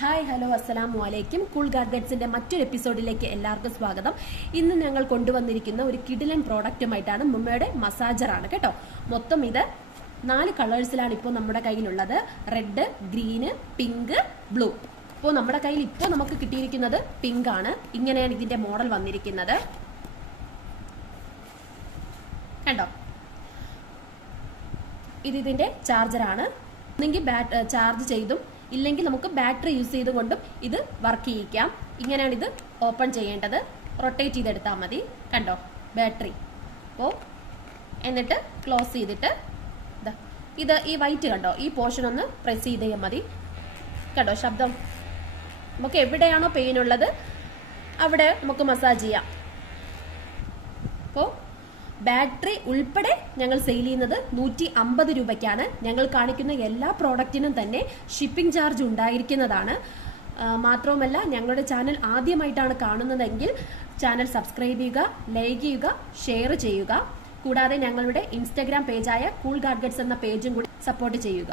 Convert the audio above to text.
Hi hello അസ്സലാമു അലൈക്കും. Cool ഗാഡ്ഗറ്റ്സിന്റെ മറ്റൊരു എപ്പിസോഡിലേക്ക് എല്ലാവർക്കും സ്വാഗതം. ഇന്ന് ഞങ്ങൾ കൊണ്ടുവന്നിരിക്കുന്ന ഒരു കിഡിലൻ പ്രോഡക്റ്റുമായിട്ടാണ് മുമ്മയുടെ മസാജറാണ് കേട്ടോ. മൊത്തം ഇത് 4 കളേഴ്സിലാണ് ഇപ്പോൾ നമ്മുടെ കയ്യിലുള്ളത്. Red, green, pink, blue. ഇപ്പോൾ നമ്മുടെ കയ്യിൽ ഇപ്പോൾ നമുക്ക് കിട്ടിയിരിക്കുന്നത് പിങ്ക് ആണ്. ഇങ്ങനെയാണ് ഇതിന്റെ മോഡൽ വന്നിരിക്കുന്നത്. കണ്ടോ, ഇതിന്റെ ചാർജറാണ്. ഒന്നെങ്കിൽ ചാർജ് ചെയ്തും ഇല്ലെങ്കിൽ നമുക്ക് ബാറ്ററി യൂസ് ചെയ്തുകൊണ്ടും ഇത് വർക്ക് ചെയ്യിക്കാം. ഇങ്ങനെയാണ് ഇത് ഓപ്പൺ ചെയ്യേണ്ടത്. റൊട്ടേറ്റ് ചെയ്തെടുത്താൽ മതി. കണ്ടോ ബാറ്ററി. അപ്പോൾ എന്നിട്ട് ക്ലോസ് ചെയ്തിട്ട് ഇത് ഈ വൈറ്റ് കണ്ടോ, ഈ പോർഷൻ ഒന്ന് പ്രസ് ചെയ്താൽ മതി. കണ്ടോ ശബ്ദം. നമുക്ക് എവിടെയാണോ പെയിൻ ഉള്ളത് അവിടെ നമുക്ക് മസാജ് ചെയ്യാം. അപ്പോൾ ബാറ്ററി ഉൾപ്പെടെ ഞങ്ങൾ സെയിൽ ചെയ്യുന്നത് 150 രൂപയ്ക്കാണ്. ഞങ്ങൾ കാണിക്കുന്ന എല്ലാ പ്രോഡക്റ്റിനും തന്നെ ഷിപ്പിംഗ് ചാർജ് ഉണ്ടായിരിക്കുന്നതാണ്. മാത്രവുമല്ല, ഞങ്ങളുടെ ചാനൽ ആദ്യമായിട്ടാണ് കാണുന്നതെങ്കിൽ ചാനൽ സബ്സ്ക്രൈബ് ചെയ്യുക, ലൈക്ക് ചെയ്യുക, ഷെയർ ചെയ്യുക. കൂടാതെ ഞങ്ങളുടെ ഇൻസ്റ്റഗ്രാം പേജായ കൂൾ ഗാഡ്ഗറ്റ്സ് എന്ന പേജും കൂടി സപ്പോർട്ട് ചെയ്യുക.